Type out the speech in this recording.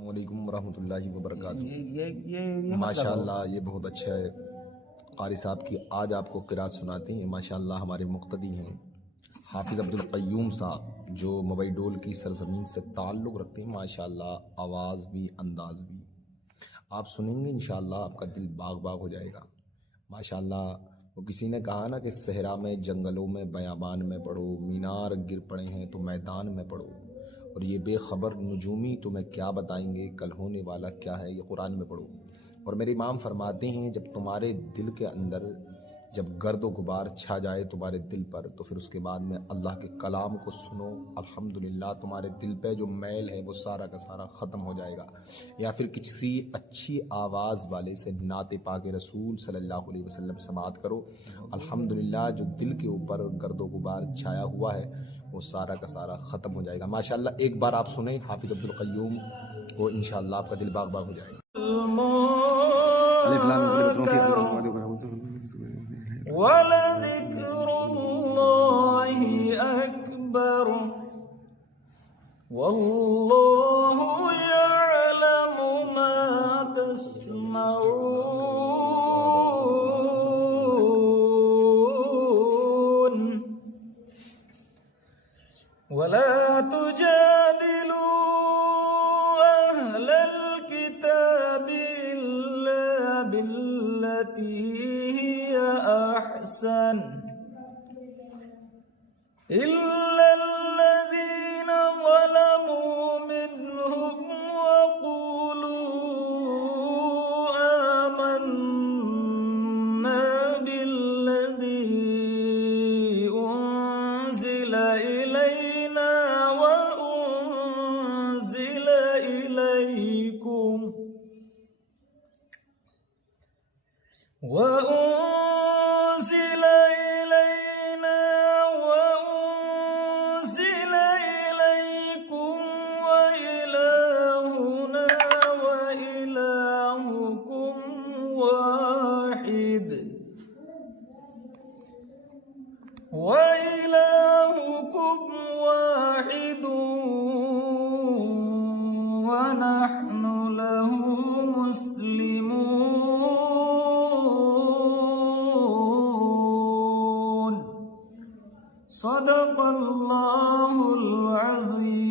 السلام علیکم ورحمۃ اللہ وبرکاتہ۔ یہ ماشاء اللہ یہ بہت اچھا ہے۔ قاری صاحب کی آج آپ کو قرات سناتے ہیں۔ ماشاء اللہ ہمارے مقتدی ہیں حافظ عبد القیوم صاحب، جو مبئی ڈول کی سرزمین سے تعلق رکھتے ہیں۔ ماشاء اللہ آواز بھی انداز بھی آپ سنیں گے انشاءاللہ آپ کا دل باغ باغ ہو جائے گا۔ ماشاء اللہ وہ کسی نے کہا نا کہ صحرا میں جنگلوں میں بیابان میں پڑھو، مینار گر پڑے ہیں تو میدان میں پڑھو، اور یہ بے خبر نجومی تمہیں کیا بتائیں گے کل ہونے والا کیا ہے، یہ قرآن میں پڑھو۔ اور میرے امام فرماتے ہیں جب تمہارے دل کے اندر جب گرد و غبار چھا جائے تمہارے دل پر، تو پھر اس کے بعد میں اللہ کے کلام کو سنو، الحمدللہ تمہارے دل پہ جو میل ہے وہ سارا کا سارا ختم ہو جائے گا۔ یا پھر کسی اچھی آواز والے سے نعت پاک رسول صلی اللہ علیہ وسلم سماعت کرو، الحمدللہ جو دل کے اوپر گرد و غبار چھایا ہوا ہے وہ سارا کا سارا ختم ہو جائے گا۔ ماشاءاللہ ایک بار آپ سنیں حافظ عبد القیوم کو، انشاءاللہ آپ کا دل باغ باغ ہو جائے گا۔ وَلَذِكْرُ اللَّهِ أَكْبَرُ وَاللَّهُ يَعْلَمُ مَا تَصْنَعُونَ وَلَا تُجَادِلُوا أَهْلَ الْكِتَابِ إِلَّا بِالَّتِي هِيَ أَحْسَنُ إِلَّا الَّذِينَ ظَلَمُوا مِنْهُمْ وَقُولُوا آمَنَّا بِالَّذِي أُنزِلَ إِلَيْنَا وَأُنزِلَ إِلَيْكُمْ وَإِلَٰهُنَا وَإِلَٰهُكُمْ وَاحِدٌ وَنَحْنُ لَهُ مُسْلِمُونَ صدق اللہ العظیم۔